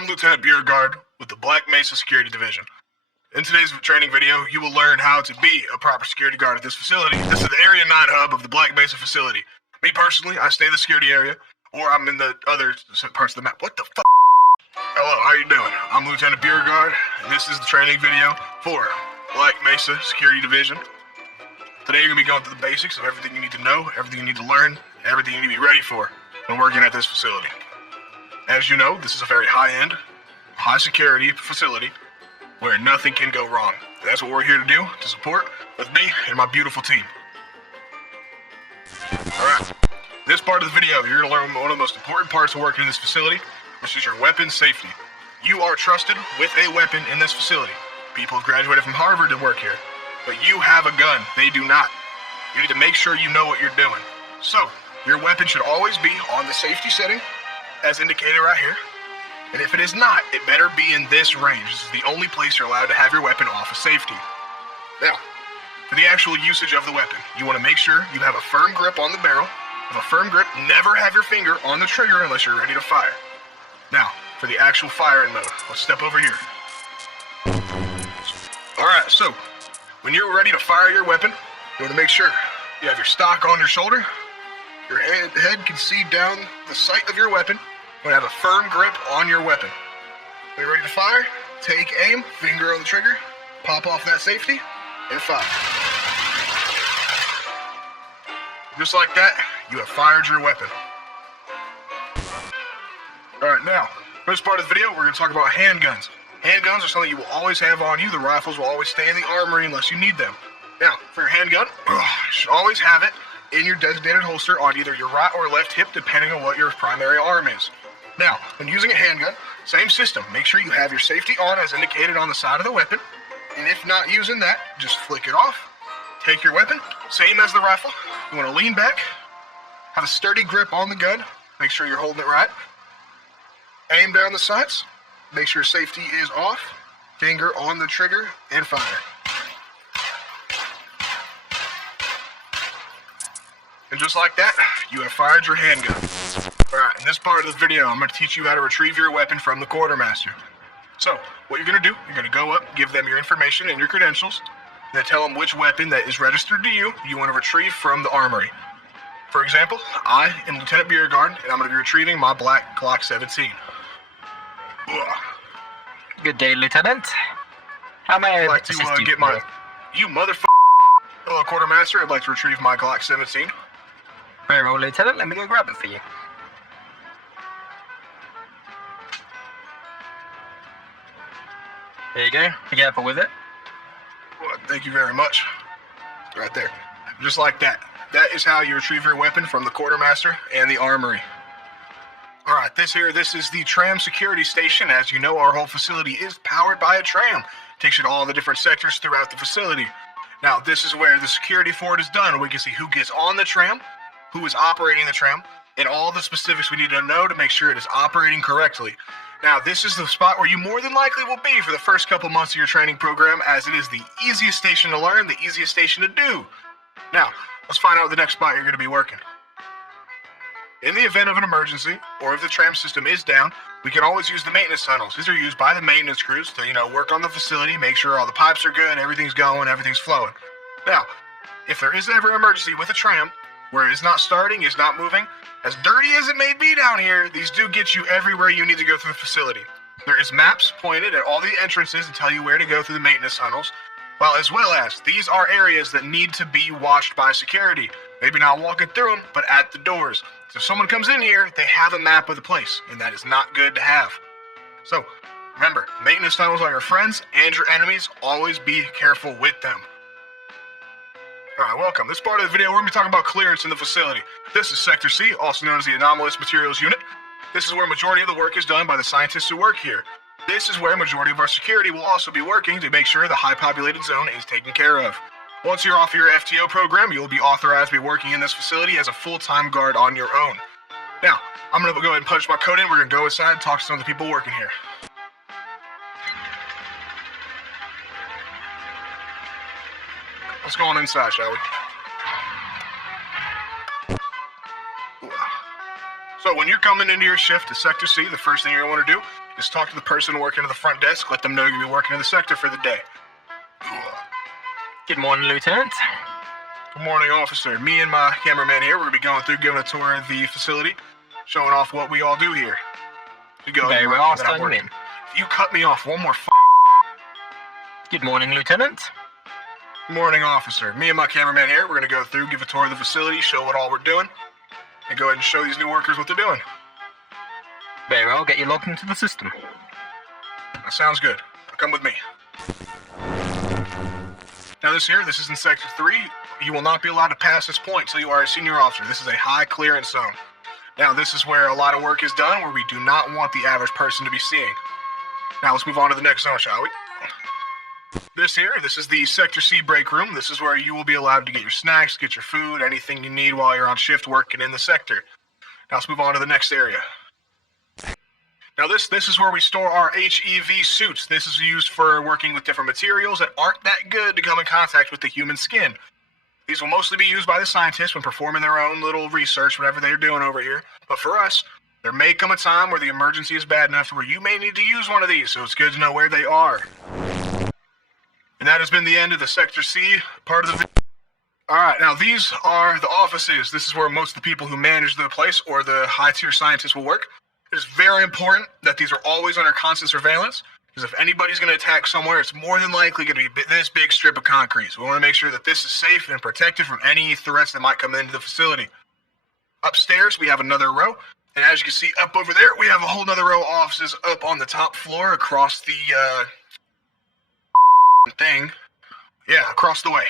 I'm Lieutenant B.M.R.F with the Black Mesa Security Division. In today's training video, you will learn how to be a proper security guard at this facility. This is the Area 9 hub of the Black Mesa facility. Me personally, I stay in the security area, or I'm in the other parts of the map. What the fuck? Hello, how you doing? I'm Lieutenant B.M.R.F, and this is the training video for Black Mesa Security Division. Today you're going to be going through the basics of everything you need to know, everything you need to learn, and everything you need to be ready for when working at this facility. As you know, this is a very high-end, high-security facility where nothing can go wrong. That's what we're here to do, to support with me and my beautiful team. Alright, this part of the video, you're going to learn one of the most important parts of working in this facility, which is your weapon safety. You are trusted with a weapon in this facility. People have graduated from Harvard to work here, but you have a gun. They do not. You need to make sure you know what you're doing. So, your weapon should always be on the safety setting, as indicated right here. And if it is not, it better be in this range. This is the only place you're allowed to have your weapon off of safety. Now, for the actual usage of the weapon, you want to make sure you have a firm grip on the barrel. With a firm grip, never have your finger on the trigger unless you're ready to fire. Now, for the actual firing mode, let's step over here. Alright, so, when you're ready to fire your weapon, you want to make sure you have your stock on your shoulder. Your head can see down the sight of your weapon. You want to have a firm grip on your weapon. When you're ready to fire, take aim, finger on the trigger, pop off that safety, and fire. Just like that, you have fired your weapon. Alright, now, for this part of the video, we're going to talk about handguns. Handguns are something you will always have on you. The rifles will always stay in the armory unless you need them. Now, for your handgun, you should always have it in your designated holster on either your right or left hip, depending on what your primary arm is. Now, when using a handgun, same system. Make sure you have your safety on as indicated on the side of the weapon. And if not using that, just flick it off. Take your weapon, same as the rifle. You want to lean back, have a sturdy grip on the gun. Make sure you're holding it right. Aim down the sights. Make sure safety is off. Finger on the trigger and fire. And just like that, you have fired your handgun. Alright, in this part of the video, I'm going to teach you how to retrieve your weapon from the quartermaster. So, what you're going to do, you're going to go up, give them your information and your credentials, then tell them which weapon that is registered to you want to retrieve from the armory. For example, I am Lieutenant B.M.R.F, and I'm going to be retrieving my black Glock 17. Ugh. Good day, Lieutenant. How may I like to get my... You motherfucker. Hello, quartermaster. I'd like to retrieve my Glock 17. Very well, Lieutenant. Let me go grab it for you. There you go. Be careful with it. Well, thank you very much. Right there. Just like that. That is how you retrieve your weapon from the quartermaster and the armory. Alright, this is the Tram security station. As you know, our whole facility is powered by a tram. Takes you to all the different sectors throughout the facility. Now, this is where the security for it is done. We can see who gets on the tram, who is operating the tram, and all the specifics we need to know to make sure it is operating correctly. Now, this is the spot where you more than likely will be for the first couple months of your training program, as it is the easiest station to learn, the easiest station to do. Now, let's find out the next spot you're going to be working. In the event of an emergency, or if the tram system is down, we can always use the maintenance tunnels. These are used by the maintenance crews to, work on the facility, make sure all the pipes are good, everything's going, everything's flowing. Now, if there is ever an emergency with a tram, where it's not starting, it's not moving, as dirty as it may be down here, these do get you everywhere you need to go through the facility. There is maps pointed at all the entrances to tell you where to go through the maintenance tunnels, as well as these are areas that need to be watched by security. Maybe not walking through them, but at the doors. So if someone comes in here, they have a map of the place, and that is not good to have. So, remember, maintenance tunnels are your friends and your enemies. Always be careful with them. Alright, welcome. This part of the video, we're going to be talking about clearance in the facility. This is Sector C, also known as the Anomalous Materials Unit. This is where majority of the work is done by the scientists who work here. This is where majority of our security will also be working to make sure the high populated zone is taken care of. Once you're off your FTO program, you will be authorized to be working in this facility as a full-time guard on your own. Now, I'm going to go ahead and punch my code in. We're going to go inside and talk to some of the people working here. Let's go on inside, shall we? So, So when you're coming into your shift to Sector C, the first thing you're going to want to do is talk to the person working at the front desk, let them know you're going to be working in the sector for the day. Good morning, Lieutenant. Good morning, officer. Me and my cameraman here, we're going to be going through giving a tour of the facility, showing off what we all do here. You go Very ahead and well, mark I'll that I'm sign you working. in. If you cut me off one more Good morning, Lieutenant. morning, officer. Me and my cameraman here, we're going to go through, give a tour of the facility, show what all we're doing, and go ahead and show these new workers what they're doing. Very well, I'll get you logged into the system. That sounds good. Come with me. Now this is in Sector 3. You will not be allowed to pass this point until you are a senior officer. This is a high clearance zone. Now this is where a lot of work is done, where we do not want the average person to be seeing. Now let's move on to the next zone, shall we? This is the Sector C break room. This is where you will be allowed to get your snacks, get your food, anything you need while you're on shift working in the sector. Now let's move on to the next area. Now this is where we store our HEV suits. This is used for working with different materials that aren't that good to come in contact with the human skin. These will mostly be used by the scientists when performing their own little research, whatever they're doing over here. But for us, there may come a time where the emergency is bad enough to where you may need to use one of these, so it's good to know where they are. And that has been the end of the Sector C part of the video. Alright, now these are the offices. This is where most of the people who manage the place or the high-tier scientists will work. It is very important that these are always under constant surveillance, because if anybody's going to attack somewhere, it's more than likely going to be this big strip of concrete. So we want to make sure that this is safe and protected from any threats that might come into the facility. Upstairs, we have another row, and as you can see up over there, we have a whole nother row of offices up on the top floor across the, thing. Yeah, across the way.